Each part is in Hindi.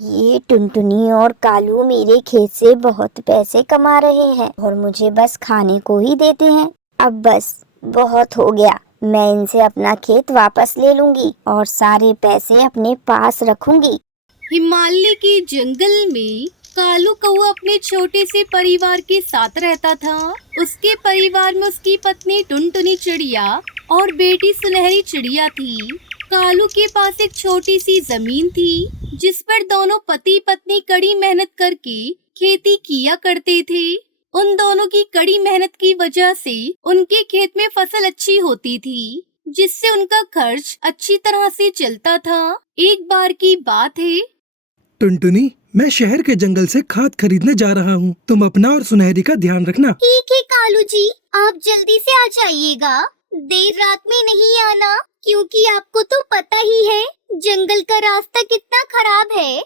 ये टुनटुनी और कालू मेरे खेत से बहुत पैसे कमा रहे हैं और मुझे बस खाने को ही देते हैं। अब बस बहुत हो गया, मैं इनसे अपना खेत वापस ले लूंगी और सारे पैसे अपने पास रखूंगी। हिमालय के जंगल में कालू कौआ अपने छोटे से परिवार के साथ रहता था। उसके परिवार में उसकी पत्नी टुनटुनी चिड़िया और बेटी सुनहरी चिड़िया थी। कालू के पास एक छोटी सी जमीन थी जिस पर दोनों पति पत्नी कड़ी मेहनत करके खेती किया करते थे। उन दोनों की कड़ी मेहनत की वजह से उनके खेत में फसल अच्छी होती थी, जिससे उनका खर्च अच्छी तरह से चलता था। एक बार की बात है। टुनटुनी, मैं शहर के जंगल से खाद खरीदने जा रहा हूँ। तुम अपना और सुनहरी का ध्यान रखना। ठीक है कालू जी, आप जल्दी से आ जाइएगा। देर रात में नहीं आना, क्योंकि आपको तो पता ही है जंगल का रास्ता कितना खराब है।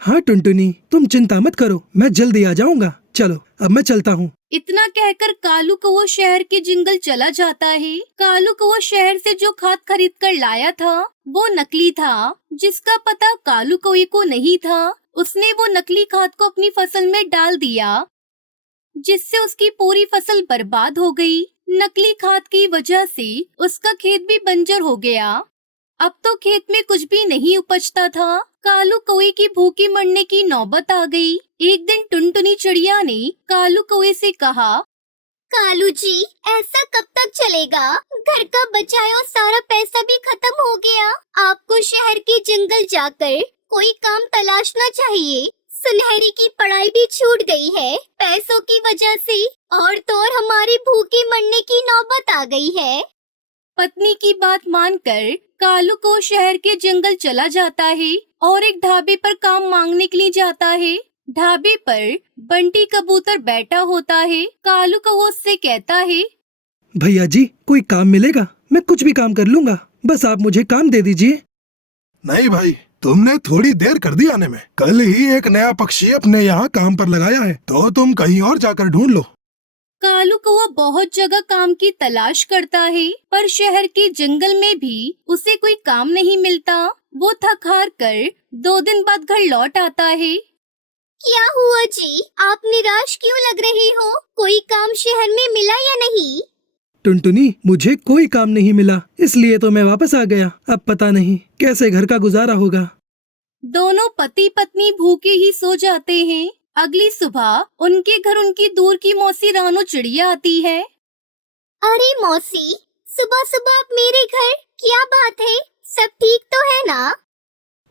हाँ टुनटुनी, तुम चिंता मत करो, मैं जल्दी आ जाऊंगा। चलो अब मैं चलता हूँ। इतना कहकर कालू कौआ शहर के जंगल चला जाता है। कालू कौआ शहर से जो खाद खरीद कर लाया था वो नकली था, जिसका पता कालू कौए को नहीं था। उसने वो नकली खाद को अपनी फसल में डाल दिया, जिससे उसकी पूरी फसल बर्बाद हो गई। नकली खाद की वजह से उसका खेत भी बंजर हो गया। अब तो खेत में कुछ भी नहीं उपजता था। कालू कौए की भूखे मरने की नौबत आ गई। एक दिन टुनटुनी चिड़िया ने कालू कौए से कहा, कालू जी, ऐसा कब तक चलेगा? घर का बचा हुआ सारा पैसा भी खत्म हो गया। आपको शहर के जंगल जाकर कोई काम तलाशना चाहिए। सुनहरी की पढ़ाई भी छूट गई है पैसों की वजह से, और तो और हमारी भूखे मरने की नौबत आ गई है। पत्नी की बात मानकर कालू को शहर के जंगल चला जाता है और एक ढाबे पर काम मांगने के लिए जाता है। ढाबे पर बंटी कबूतर बैठा होता है। कालू को वो उससे कहता है, भैया जी, कोई काम मिलेगा? मैं कुछ भी काम कर लूंगा, बस आप मुझे काम दे दीजिए। नहीं भाई, तुमने थोड़ी देर कर दी आने में। कल ही एक नया पक्षी अपने यहाँ काम पर लगाया है, तो तुम कहीं और जाकर ढूंढ लो। कालू कौआ बहुत जगह काम की तलाश करता है, पर शहर के जंगल में भी उसे कोई काम नहीं मिलता। वो थक हार कर 2 दिन बाद घर लौट आता है। क्या हुआ जी, आप निराश क्यों लग रहे हो? कोई काम शहर में मिला या नहीं? टुनटुनी, मुझे कोई काम नहीं मिला, इसलिए तो मैं वापस आ गया। अब पता नहीं कैसे घर का गुजारा होगा। दोनों पति पत्नी भूखे ही सो जाते हैं। अगली सुबह उनके घर उनकी दूर की मौसी रानो चिड़िया आती है। अरे मौसी, सुबह सुबह आप मेरे घर, क्या बात है? सब ठीक तो है ना?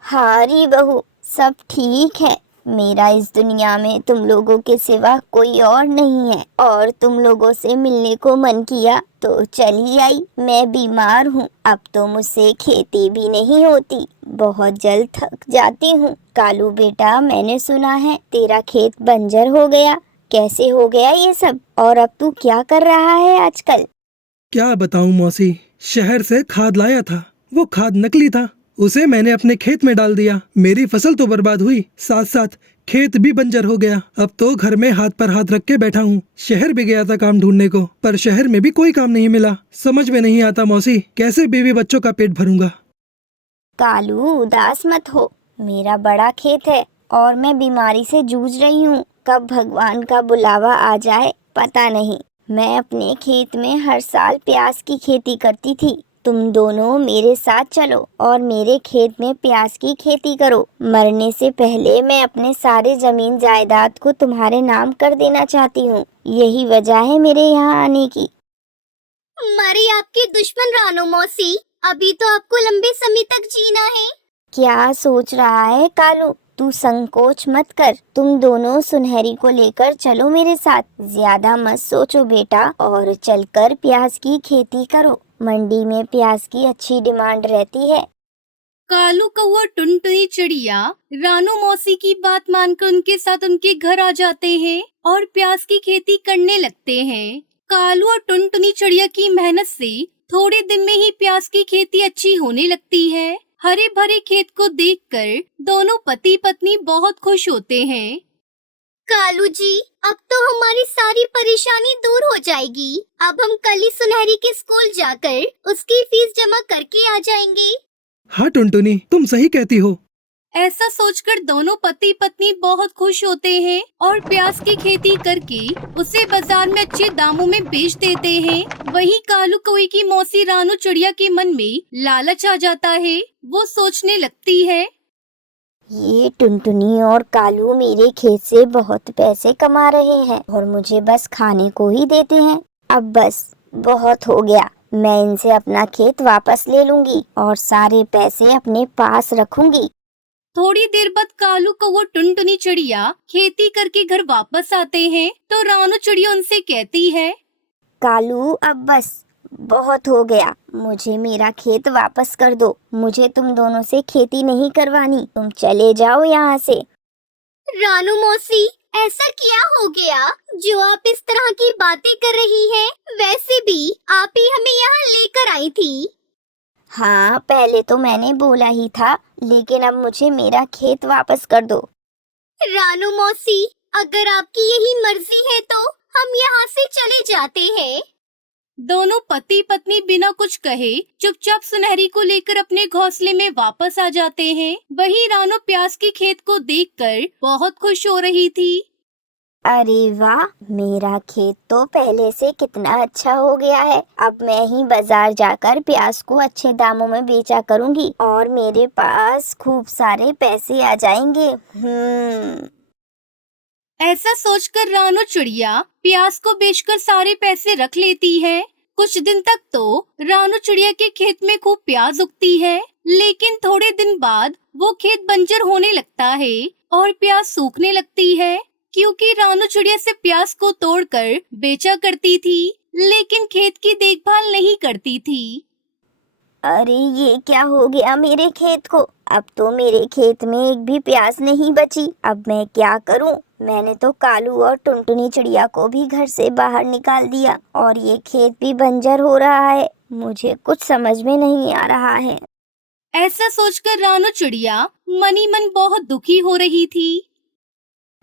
हाँ री बहू, सब ठीक है। मेरा इस दुनिया में तुम लोगों के सिवा कोई और नहीं है, और तुम लोगों से मिलने को मन किया तो चली आई। मैं बीमार हूँ, अब तो मुझसे खेती भी नहीं होती, बहुत जल्द थक जाती हूँ। कालू बेटा, मैंने सुना है तेरा खेत बंजर हो गया। कैसे हो गया ये सब, और अब तू क्या कर रहा है आजकल? क्या बताऊं मौसी, शहर से खाद लाया था, वो खाद नकली था। उसे मैंने अपने खेत में डाल दिया। मेरी फसल तो बर्बाद हुई, साथ साथ खेत भी बंजर हो गया। अब तो घर में हाथ पर हाथ रख के बैठा हूँ। शहर भी गया था काम ढूंढने को, पर शहर में भी कोई काम नहीं मिला। समझ में नहीं आता मौसी, कैसे बीवी बच्चों का पेट भरूंगा। कालू, उदास मत हो। मेरा बड़ा खेत है और मैं बीमारी से जूझ रही हूँ। कब भगवान का बुलावा आ जाए पता नहीं। मैं अपने खेत में हर साल प्याज की खेती करती थी। तुम दोनों मेरे साथ चलो और मेरे खेत में प्याज की खेती करो। मरने से पहले मैं अपने सारे जमीन जायदाद को तुम्हारे नाम कर देना चाहती हूँ। यही वजह है मेरे यहाँ आने की। मरी आपकी दुश्मन रानो मौसी, अभी तो आपको लंबे समय तक जीना है। क्या सोच रहा है कालू? तू संकोच मत कर। तुम दोनों सुनहरी को लेकर चलो मेरे साथ। ज्यादा मत सोचो बेटा, और चलकर प्याज की खेती करो। मंडी में प्याज की अच्छी डिमांड रहती है। कालू कौआ टुनटुनी चिड़िया रानू मौसी की बात मानकर उनके साथ उनके घर आ जाते हैं और प्याज की खेती करने लगते हैं। कालू और टुनटुनी चिड़िया की मेहनत से थोड़े दिन में ही प्याज की खेती अच्छी होने लगती है। हरे भरे खेत को देखकर दोनों पति पत्नी बहुत खुश होते हैं। कालू जी, अब तो हमारी सारी परेशानी दूर हो जाएगी। अब हम कल ही सुनहरी के स्कूल जाकर उसकी फीस जमा करके आ जाएंगे। हाँ टुनटुनी, तुम सही कहती हो। ऐसा सोचकर दोनों पति पत्नी बहुत खुश होते हैं और प्याज की खेती करके उसे बाजार में अच्छे दामों में बेच देते हैं। वहीं कालू कौवे की मौसी रानू चिड़िया के मन में लालच आ जाता है। वो सोचने लगती है, ये टुनटुनी और कालू मेरे खेत से बहुत पैसे कमा रहे हैं और मुझे बस खाने को ही देते हैं। अब बस बहुत हो गया, मैं इनसे अपना खेत वापस ले लूंगी और सारे पैसे अपने पास रखूंगी। थोड़ी देर बाद कालू कौवा टुनटुनी चिड़िया खेती करके घर वापस आते हैं तो रानू चिड़िया उनसे कहती है, कालू अब बस बहुत हो गया, मुझे मेरा खेत वापस कर दो। मुझे तुम दोनों से खेती नहीं करवानी, तुम चले जाओ यहाँ से। रानू मौसी, ऐसा क्या हो गया जो आप इस तरह की बातें कर रही हैं? वैसे भी आप ही हमें यहाँ लेकर आई थी। हाँ, पहले तो मैंने बोला ही था, लेकिन अब मुझे मेरा खेत वापस कर दो। रानू मौसी, अगर आपकी यही मर्जी है तो हम यहाँ से चले जाते हैं। दोनों पति पत्नी बिना कुछ कहे चुपचाप सुनहरी को लेकर अपने घोंसले में वापस आ जाते हैं। वहीं रानू प्याज की खेत को देखकर बहुत खुश हो रही थी। अरे वाह, मेरा खेत तो पहले से कितना अच्छा हो गया है। अब मैं ही बाजार जाकर प्याज को अच्छे दामों में बेचा करूंगी और मेरे पास खूब सारे पैसे आ जाएंगे। ऐसा सोचकर रानू चिड़िया प्याज को बेचकर सारे पैसे रख लेती है। कुछ दिन तक तो रानू चिड़िया के खेत में खूब प्याज उगती है, लेकिन थोड़े दिन बाद वो खेत बंजर होने लगता है और प्याज सूखने लगती है, क्योंकि रानू चिड़िया से प्याज को तोड़कर बेचा करती थी, लेकिन खेत की देखभाल नहीं करती थी। अरे ये क्या हो गया मेरे खेत को? अब तो मेरे खेत में एक भी प्याज नहीं बची। अब मैं क्या करूं? मैंने तो कालू और टुनटुनी चिड़िया को भी घर से बाहर निकाल दिया और ये खेत भी बंजर हो रहा है। मुझे कुछ समझ में नहीं आ रहा है। ऐसा सोचकर रानू चिड़िया मन ही मन बहुत दुखी हो रही थी।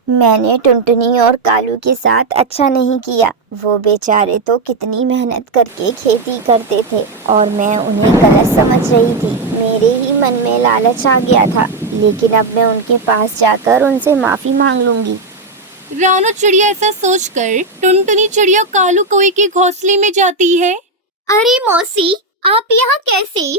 मैंने टुनटुनी और कालू के साथ अच्छा नहीं किया। वो बेचारे तो कितनी मेहनत करके खेती करते थे और मैं उन्हें गलत समझ रही थी। मेरे ही मन में लालच आ गया था, लेकिन अब मैं उनके पास जाकर उनसे माफी मांग लूंगी। रानू चिड़िया ऐसा सोचकर टुनटुनी चिड़िया कालू कौवे के घोंसले में जाती है। अरे मौसी, आप यहाँ कैसे?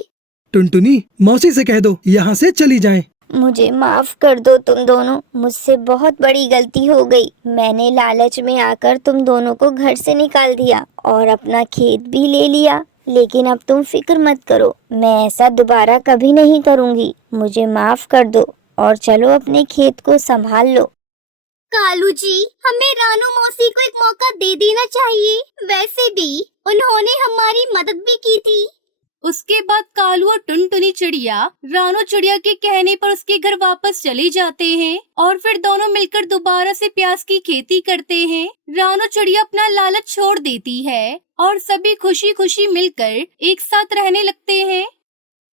टुनटुनी, मौसी से कह दो यहाँ से चली जाएं। मुझे माफ कर दो तुम दोनों, मुझसे बहुत बड़ी गलती हो गई। मैंने लालच में आकर तुम दोनों को घर से निकाल दिया और अपना खेत भी ले लिया, लेकिन अब तुम फिक्र मत करो, मैं ऐसा दोबारा कभी नहीं करूँगी। मुझे माफ कर दो और चलो अपने खेत को संभाल लो। कालू जी, हमें रानू मौसी को एक मौका दे देना चाहिए। वैसे भी उन्होंने हमारी मदद भी की थी। उसके बाद कालू और टुनटुनी चिड़िया रानू चिड़िया के कहने पर उसके घर वापस चले जाते हैं और फिर दोनों मिलकर दोबारा से प्याज की खेती करते हैं। रानू चिड़िया अपना लालच छोड़ देती है और सभी खुशी खुशी मिलकर एक साथ रहने लगते हैं।